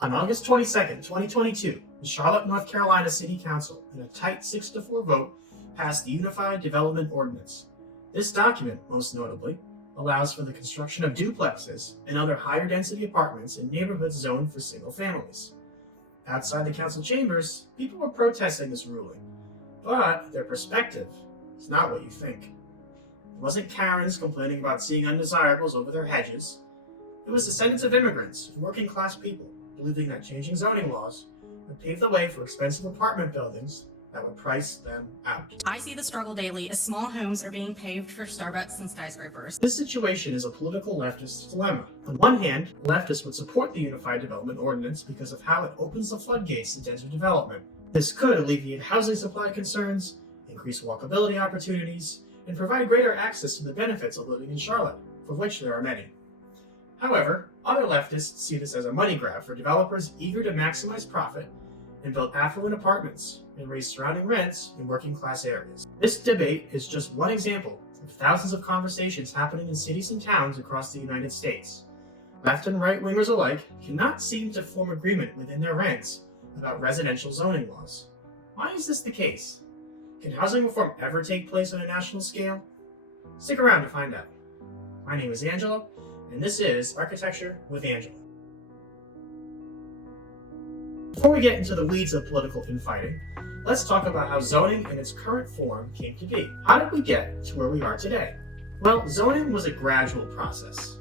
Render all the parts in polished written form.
On August 22nd, 2022, the Charlotte, North Carolina City Council, in a tight 6-4 vote, passed the Unified Development Ordinance. This document, most notably, allows for the construction of duplexes and other higher density apartments in neighborhoods zoned for single families. Outside the council chambers, people were protesting this ruling, but their perspective is not what you think. It wasn't Karens complaining about seeing undesirables over their hedges. It was descendants of immigrants and working class people believing that changing zoning laws would pave the way for expensive apartment buildings that would price them out. I see the struggle daily as small homes are being paved for Starbucks and skyscrapers. This situation is a political leftist dilemma. On one hand, leftists would support the Unified Development Ordinance because of how it opens the floodgates to denser development. This could alleviate housing supply concerns, increase walkability opportunities, and provide greater access to the benefits of living in Charlotte, for which there are many. However, other leftists see this as a money grab for developers eager to maximize profit and build affluent apartments and raise surrounding rents in working class areas. This debate is just one example of thousands of conversations happening in cities and towns across the United States. Left and right wingers alike cannot seem to form agreement within their ranks about residential zoning laws. Why is this the case? Can housing reform ever take place on a national scale? Stick around to find out. My name is Angela, and this is Architecture with Angela. Before we get into the weeds of political infighting, let's talk about how zoning in its current form came to be. How did we get to where we are today? Well, zoning was a gradual process.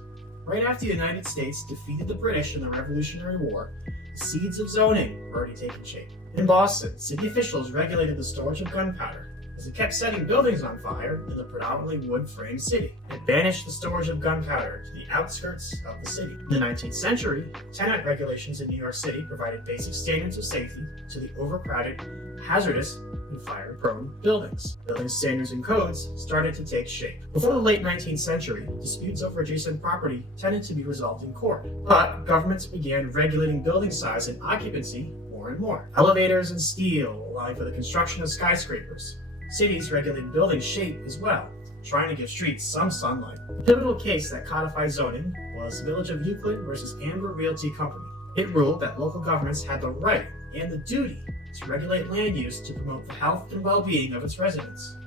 Right after the United States defeated the British in the Revolutionary War, the seeds of zoning were already taking shape. In Boston, city officials regulated the storage of gunpowder, as it kept setting buildings on fire in the predominantly wood-framed city. It banished the storage of gunpowder to the outskirts of the city. In the 19th century, tenant regulations in New York City provided basic standards of safety to the overcrowded, hazardous, and fire-prone buildings. Building standards and codes started to take shape. Before the late 19th century, disputes over adjacent property tended to be resolved in court, but governments began regulating building size and occupancy more and more. Elevators and steel allowing for the construction of skyscrapers. Cities regulated building shape as well, trying to give streets some sunlight. The pivotal case that codified zoning was the Village of Euclid versus Amber Realty Company. It ruled that local governments had the right and the duty to regulate land use to promote the health and well-being of its residents.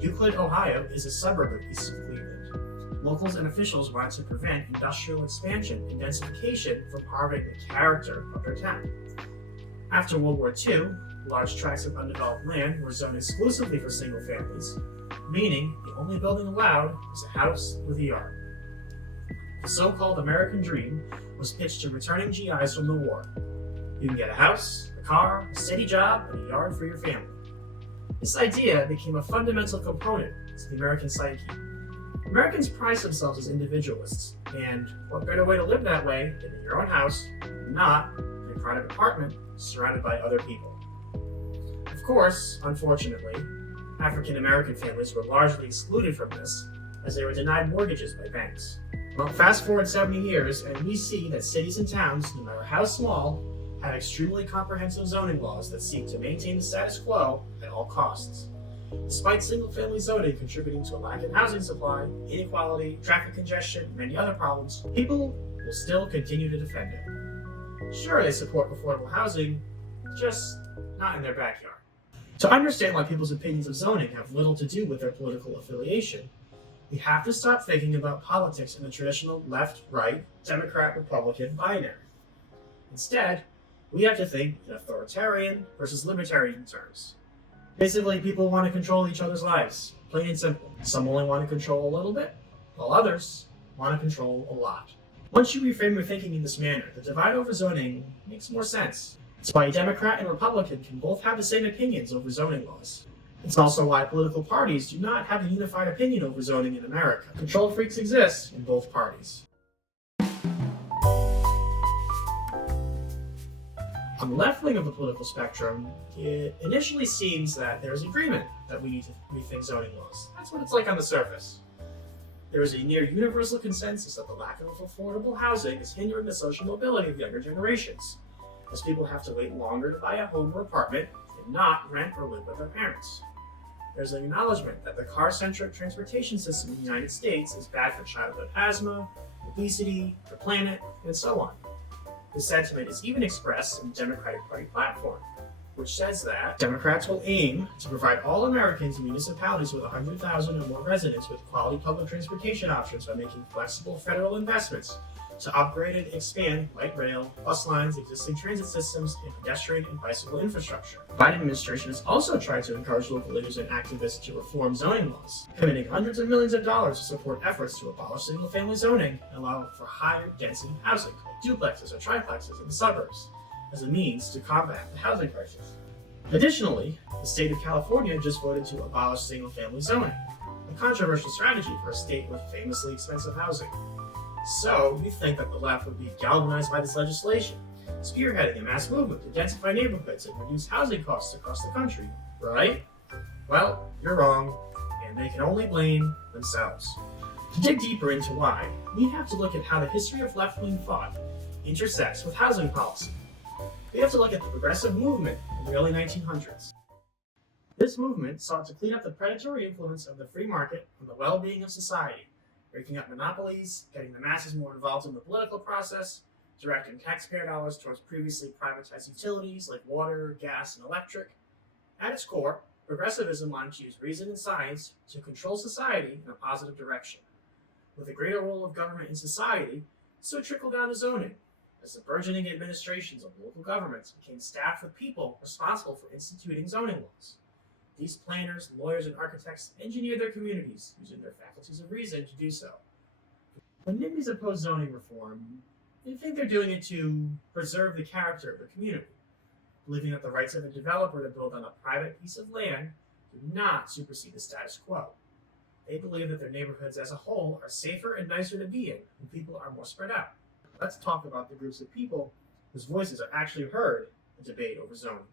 Euclid, Ohio is a suburb of east of Cleveland. Locals and officials wanted to prevent industrial expansion and densification from harming the character of their town. After World War II, large tracts of undeveloped land were zoned exclusively for single families, meaning the only building allowed was a house with a yard. The so-called American dream was pitched to returning GIs from the war. You can get a house, a car, a steady job, and a yard for your family. This idea became a fundamental component to the American psyche. Americans prize themselves as individualists, and what better way to live that way than in your own house, not in a private apartment surrounded by other people. Of course, unfortunately, African American families were largely excluded from this, as they were denied mortgages by banks. Well, fast forward 70 years, and we see that cities and towns, no matter how small, have extremely comprehensive zoning laws that seek to maintain the status quo at all costs. Despite single-family zoning contributing to a lack in housing supply, inequality, traffic congestion, and many other problems, people will still continue to defend it. Sure, they support affordable housing, just not in their backyard. To understand why people's opinions of zoning have little to do with their political affiliation, we have to stop thinking about politics in the traditional left-right, Democrat-Republican binary. Instead, we have to think in authoritarian versus libertarian terms. Basically, people want to control each other's lives, plain and simple. Some only want to control a little bit, while others want to control a lot. Once you reframe your thinking in this manner, the divide over zoning makes more sense. It's why a Democrat and Republican can both have the same opinions over zoning laws. It's also why political parties do not have a unified opinion over zoning in America. Control freaks exist in both parties. On the left wing of the political spectrum, it initially seems that there's agreement that we need to rethink zoning laws. That's what it's like on the surface. There is a near universal consensus that the lack of affordable housing is hindering the social mobility of younger generations, as people have to wait longer to buy a home or apartment and not rent or live with their parents. There's an acknowledgement that the car-centric transportation system in the United States is bad for childhood asthma, obesity, the planet, and so on. The sentiment is even expressed in the Democratic Party platform, which says that Democrats will aim to provide all Americans and municipalities with 100,000 or more residents with quality public transportation options by making flexible federal investments to upgrade and expand light rail, bus lines, existing transit systems, and pedestrian and bicycle infrastructure. The Biden administration has also tried to encourage local leaders and activists to reform zoning laws, committing hundreds of millions of dollars to support efforts to abolish single-family zoning and allow for higher density housing, like duplexes or triplexes in the suburbs, as a means to combat the housing crisis. Additionally, the state of California just voted to abolish single-family zoning, a controversial strategy for a state with famously expensive housing. So, you think that the left would be galvanized by this legislation, spearheading a mass movement to densify neighborhoods and reduce housing costs across the country, right? Well, you're wrong, and they can only blame themselves. To dig deeper into why, we have to look at how the history of left-wing thought intersects with housing policy. We have to look at the progressive movement in the early 1900s. This movement sought to clean up the predatory influence of the free market on the well-being of society, breaking up monopolies, getting the masses more involved in the political process, directing taxpayer dollars towards previously privatized utilities like water, gas, and electric. At its core, progressivism wanted to use reason and science to control society in a positive direction. With a greater role of government in society, so it trickled down to zoning, as the burgeoning administrations of local governments became staffed with people responsible for instituting zoning laws. These planners, lawyers, and architects engineered their communities using their faculties of reason to do so. When NIMBYs oppose zoning reform, they think they're doing it to preserve the character of the community, believing that the rights of a developer to build on a private piece of land do not supersede the status quo. They believe that their neighborhoods as a whole are safer and nicer to be in when people are more spread out. Let's talk about the groups of people whose voices are actually heard in debate over zoning.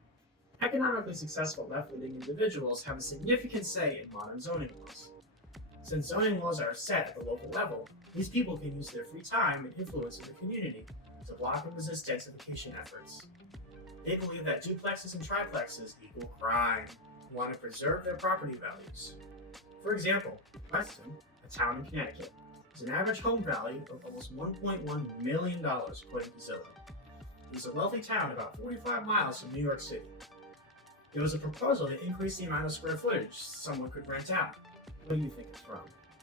Economically successful left-leaning individuals have a significant say in modern zoning laws. Since zoning laws are set at the local level, these people can use their free time and influence in the community to block and resist densification efforts. They believe that duplexes and triplexes equal crime and want to preserve their property values. For example, Weston, a town in Connecticut, has an average home value of almost $1.1 million, according to Zillow. It is a wealthy town about 45 miles from New York City. There was a proposal to increase the amount of square footage someone could rent out. What do you think it's from?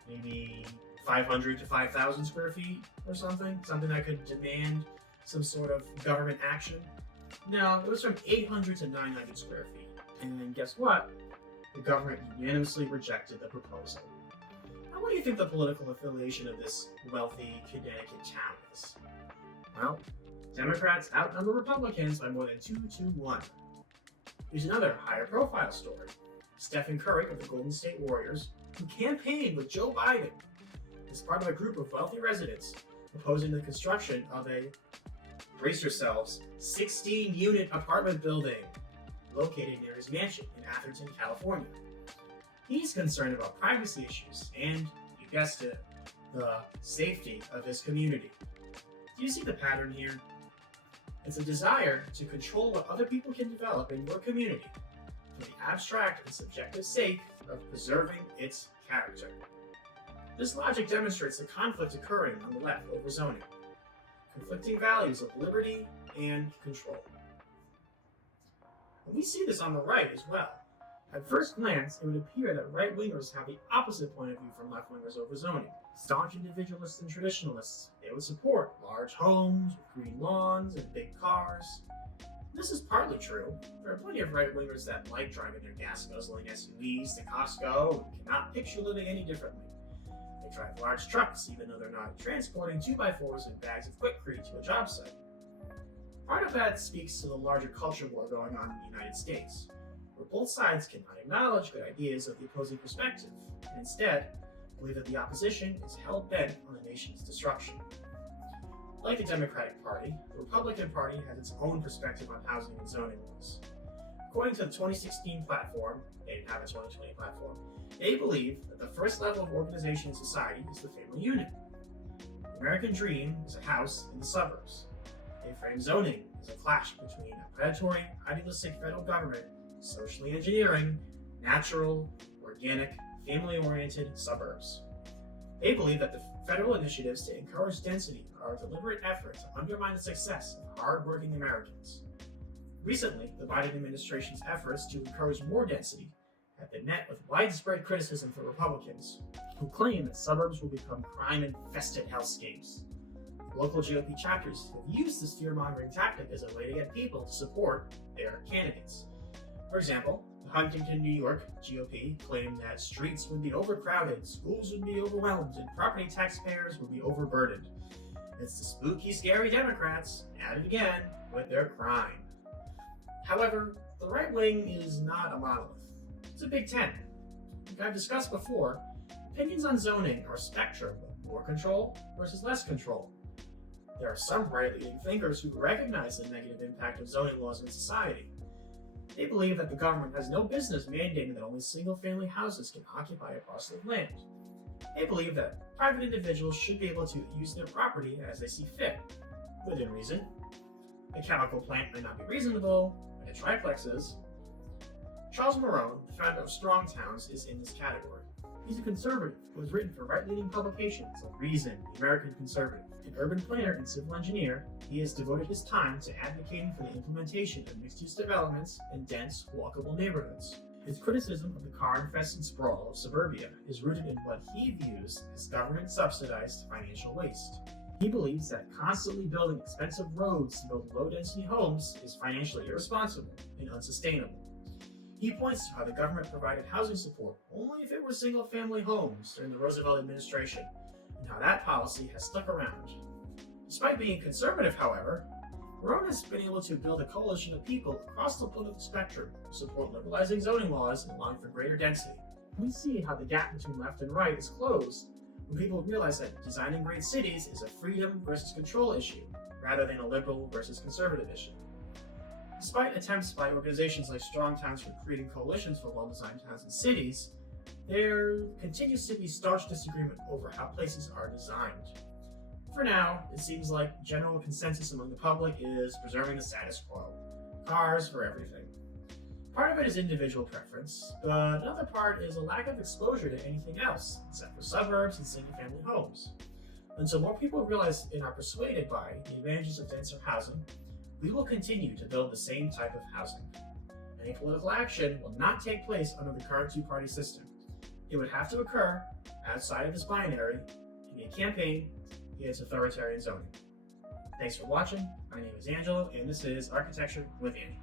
Maybe 500 to 5,000 square feet or something? Something that could demand some sort of government action? No, it was from 800 to 900 square feet. And then guess what? The government unanimously rejected the proposal. Now, what do you think the political affiliation of this wealthy Connecticut town is? Well, Democrats outnumber Republicans by more than 2 to 1. Here's another higher profile story. Stephen Curry of the Golden State Warriors, who campaigned with Joe Biden, is part of a group of wealthy residents opposing the construction of a, brace yourselves, 16-unit apartment building located near his mansion in Atherton, California. He's concerned about privacy issues and, you guessed it, the safety of his community. Do you see the pattern here? It's a desire to control what other people can develop in your community for the abstract and subjective sake of preserving its character. This logic demonstrates the conflict occurring on the left over zoning, conflicting values of liberty and control. And we see this on the right as well. At first glance, it would appear that right-wingers have the opposite point of view from left-wingers over zoning. Staunch individualists and traditionalists, they would support large homes with green lawns and big cars. This is partly true. There are plenty of right-wingers that like driving their gas-guzzling SUVs to Costco and cannot picture living any differently. They drive large trucks even though they're not transporting 2x4s and bags of Quikrete to a job site. Part of that speaks to the larger culture war going on in the United States, where both sides cannot acknowledge good ideas of the opposing perspective, and instead believe that the opposition is hell-bent on the nation's destruction. Like the Democratic Party, the Republican Party has its own perspective on housing and zoning laws. According to the 2016 platform, they didn't have a 2020 platform, they believe that the first level of organization in society is the family unit. The American dream is a house in the suburbs. They frame zoning as a clash between a predatory, idealistic federal government, socially engineering, natural, organic, family-oriented suburbs. They believe that the Federal initiatives to encourage density are a deliberate effort to undermine the success of hard-working Americans. Recently, the Biden administration's efforts to encourage more density have been met with widespread criticism from Republicans, who claim that suburbs will become crime-infested hellscapes. Local GOP chapters have used this fear-mongering tactic as a way to get people to support their candidates. For example, the Huntington, New York GOP claimed that streets would be overcrowded, schools would be overwhelmed, and property taxpayers would be overburdened. It's the spooky, scary Democrats at it again with their crime. However, the right wing is not a monolith. It's a Big Ten. Like I've discussed before, opinions on zoning are a spectrum of more control versus less control. There are some right-leaning thinkers who recognize the negative impact of zoning laws in society. They believe that the government has no business mandating that only single-family houses can occupy a parcel of land. They believe that private individuals should be able to use their property as they see fit, within reason. A chemical plant may not be reasonable, but a triplex is. Charles Marone, the founder of Strong Towns, is in this category. He's a conservative who has written for right-leaning publications like Reason, The American Conservative. An urban planner and civil engineer, he has devoted his time to advocating for the implementation of mixed-use developments in dense, walkable neighborhoods. His criticism of the car-infested sprawl of suburbia is rooted in what he views as government-subsidized financial waste. He believes that constantly building expensive roads to build low-density homes is financially irresponsible and unsustainable. He points to how the government provided housing support only if it were single-family homes during the Roosevelt administration, and how that policy has stuck around. Despite being conservative, however, Marone has been able to build a coalition of people across the political spectrum who support liberalizing zoning laws and allowing for greater density. We see how the gap between left and right is closed when people realize that designing great cities is a freedom versus control issue, rather than a liberal versus conservative issue. Despite attempts by organizations like Strong Towns for creating coalitions for well-designed towns and cities, there continues to be stark disagreement over how places are designed. For now, it seems like general consensus among the public is preserving the status quo. Cars for everything. Part of it is individual preference, but another part is a lack of exposure to anything else, except for suburbs and single-family homes. Until more people realize and are persuaded by the advantages of denser housing, we will continue to build the same type of housing. Any political action will not take place under the current two-party system. It would have to occur outside of this binary in a campaign against authoritarian zoning. Thanks for watching. My name is Angelo, and this is Architecture with Annie.